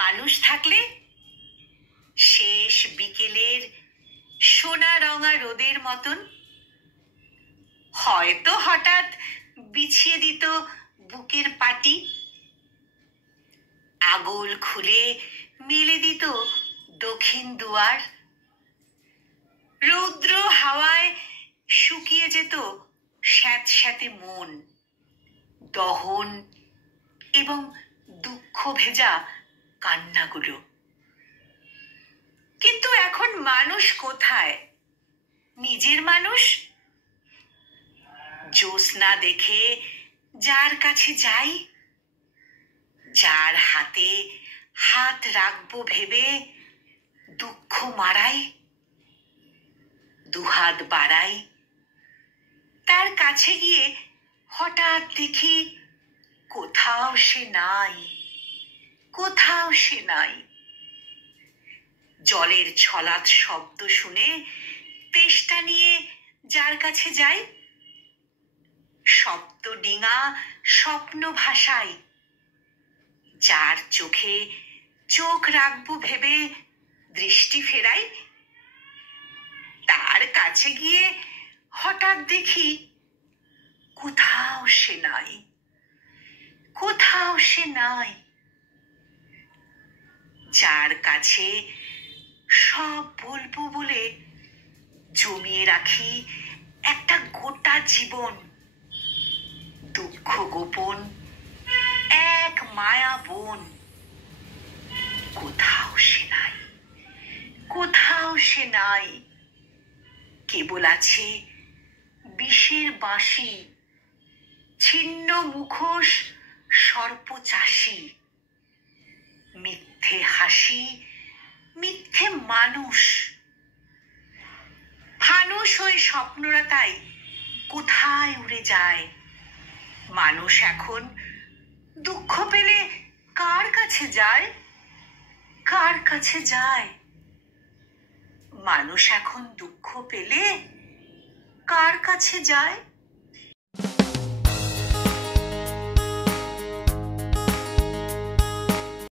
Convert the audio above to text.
মানুষ থাকলে শেষ বিকেলের সোনা রঙা রোদের মতন হয়তো হঠাৎ বিছিয়ে দিত বুকের পাটি, আগল খুলে মেলে দিত দক্ষিণ দুয়ার, রৌদ্র হাওয়ায় শুকিয়ে যেত স্যাঁতস্যাঁতে মন, দহন এবং দুঃখ ভেজা কান্নাগুলো। কিন্তু এখন মানুষ কোথায়? নিজের মানুষ? জ্যোৎস্না দেখে যার কাছে যাই, যার হাতে হাত রাখবো ভেবে দুঃখ মারাই, দুহাত বাড়াই, তার কাছে গিয়ে হঠাৎ দেখি কোথাও সে নাই, কোথাও সে নাই। জলের ছলাৎ শব্দ শুনে তেষ্টা নিয়ে যার কাছে যাই, সপ্ত ডিঙা স্বপ্ন ভাষাই, যার চোখে চোখ রাখবো ভেবে দৃষ্টি ফেরাই, তার কাছে গিয়ে হঠাৎ দেখি কোথাও সে নাই, কোথাও সে নাই। যার কাছে সব বলবো বলে জমিয়ে রাখি একটা গোটা জীবন, দুঃখ গোপন এক মায়া বন, কোথাও সে নাই, কোথাও সে নাই। কেবল আছে বিষের বাঁশি, ছিন্ন মুখোশ সর্পচাষী, মিথ্যে হাসি, মিথ্যে মানুষ। ফানুষ হয়ে স্বপ্নরা তাই কোথায় উড়ে যায়। মানুষ এখন দুঃখ পেলে কার কাছে যায়? কার কাছে যায়? মানুষ এখন দুঃখ পেলে কার কাছে যায়?